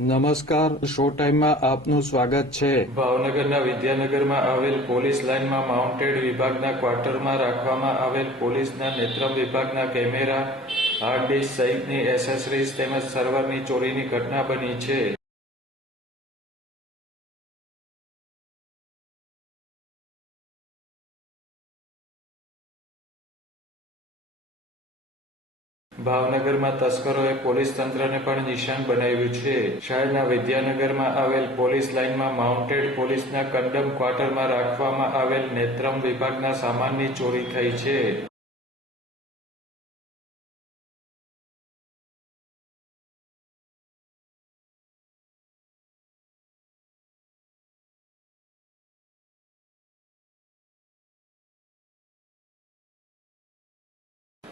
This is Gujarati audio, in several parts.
નમસ્કાર, શો ટાઈમમાં આપનું સ્વાગત છે. ભાવનગરના વિદ્યાનગરમાં આવેલ પોલીસ લાઇનમાં માઉન્ટેડ વિભાગના ક્વાર્ટરમાં રાખવામાં આવેલ પોલીસના નેત્રમ વિભાગના કેમેરા, હાર્ડ ડિસ્ક સહિતની એસેસરીઝ તેમજ સર્વરની ચોરીની ઘટના બની છે. ભાવનગરમાં તસ્કરોએ પોલીસ તંત્રને પણ નિશાન બનાવ્યું છે. શહેરના વિદ્યાનગરમાં આવેલ પોલીસ લાઇનમાં માઉન્ટેડ પોલીસના કંડમ ક્વાર્ટરમાં રાખવામાં આવેલ નેત્રમ વિભાગના સામાનની ચોરી થઈ છે.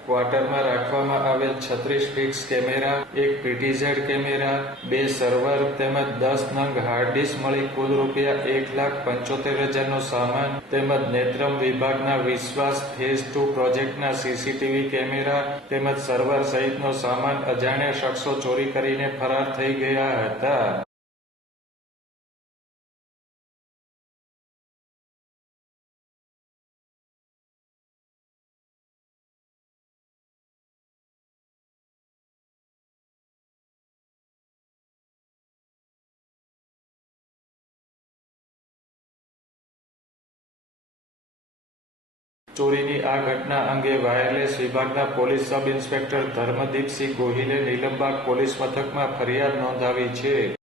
ક્વાર્ટરમાં રાખવામાં આવેલ છત્રીસ ફિક્સ કેમેરા, એક પીટીઝેડ કેમેરા, બે સર્વર તેમજ દસ નંગ હાર્ડ ડિસ્ક મળી કુલ રૂપિયા એક લાખ પંચોતેર હજારનો સામાન તેમજ નેત્રમ વિભાગના વિશ્વાસ ફેઝ ટુ પ્રોજેક્ટના સીસીટીવી કેમેરા તેમજ સર્વર સહિતનો સામાન અજાણ્યા શખ્સો ચોરી કરીને ફરાર થઈ ગયા હતા. ચોરીની આ ઘટના અંગે વાયરલેસ વિભાગના પોલીસ સબ ઇન્સ્પેક્ટર ધર્મદીપસિંહ ગોહિલે નિલંબાગ પોલીસ મથકમાં ફરિયાદ નોંધાવી છે.